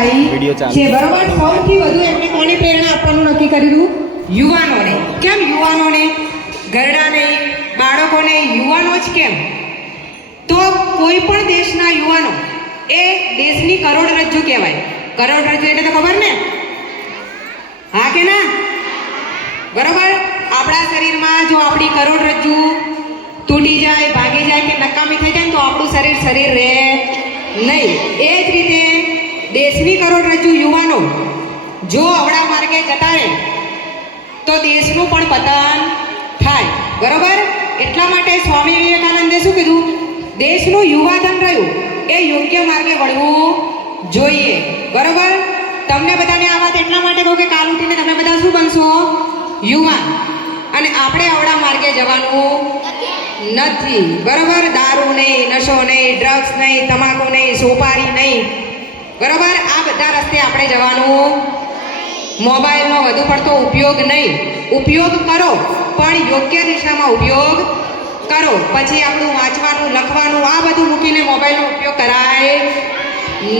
આવી છે, બરોબર. સૌથી વધુ એમને કોને પ્રેરણા આપવાનું નક્કી કર્યું? યુવાનોને. કેમ યુવાનોને? ઘરડા નહીં, બાળકો નહીં, યુવાનો જ કેમ? તો કોઈ પણ દેશના યુવાનો એ દેશની કરોડરજ્જુ કહેવાય. કરોડરજ્જુ એટલે તો ખબર ને? હા કે ના? બરોબર. આપણા શરીરમાં જો આપણી કરોડરજ્જુ તૂટી જાય, ભાગી જાય કે નકામી થઈ જાય તો આપણું શરીર રહે નહીં. એ જ રીતે દેશની કરોડરજ્જુ યુવાનો જો અવળા માર્ગે જતા રહે તો દેશનું પણ પતન થાય. બરોબર. એટલા માટે સ્વામી વિવેકાનંદે શું કીધું? દેશનું યુવાધન રહ્યું એ યોગ્ય માર્ગે વળવું જોઈએ. બરોબર. તમને બધાને આ વાત એટલા માટે કહું કે કાલ ઉઠીને તમે બધા શું બનશો? યુવાન. અને આપણે અવળા માર્ગે જવાનું નથી. બરોબર. દારૂ નહીં, નશો નહીં, ડ્રગ્સ નહીં, તમાકુ નહીં, સોપારી નહીં. બરોબર. આ બધા રસ્તે આપણે જવાનું. મોબાઈલનો વધુ પડતો ઉપયોગ નહીં. ઉપયોગ કરો પણ યોગ્ય દિશામાં ઉપયોગ કરો. પછી આપણું વાંચવાનું, લખવાનું આ બધું મૂકીને મોબાઈલનો ઉપયોગ કરાય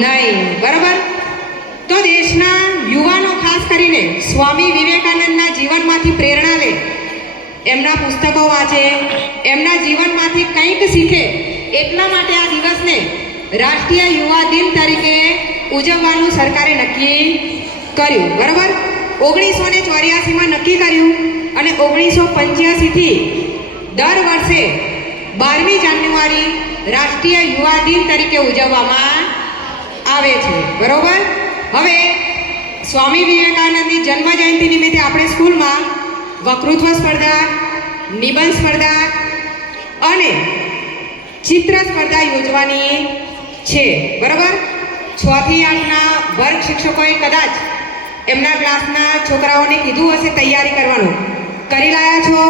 નહીં. બરોબર. તો દેશના યુવાનો ખાસ કરીને સ્વામી વિવેકાનંદના જીવનમાંથી પ્રેરણા લે, એમના પુસ્તકો વાંચે, એમના જીવનમાંથી કંઈક શીખે. એટલા માટે આ દિવસને રાષ્ટ્રીય યુવા દિન તરીકે ઉજવવાનું સરકારે નક્કી કર્યું. બરોબર. 1984માં નક્કી કર્યું અને 1985થી દર વર્ષે 12મી જાન્યુઆરી રાષ્ટ્રીય યુવા દિન તરીકે ઉજવવામાં આવે છે. બરોબર. હવે સ્વામી વિવેકાનંદની જન્મ જયંતિ નિમિત્તે આપણે સ્કૂલમાં વક્તૃત્વ સ્પર્ધા, નિબંધ સ્પર્ધા અને ચિત્ર સ્પર્ધા યોજવાની છે. બરોબર. 6 થી 8ના વર્ગ શિક્ષકોએ કદાચ એમના ક્લાસના છોકરાઓને કીધું હશે તૈયારી કરવાનું. કરી લાયા છો?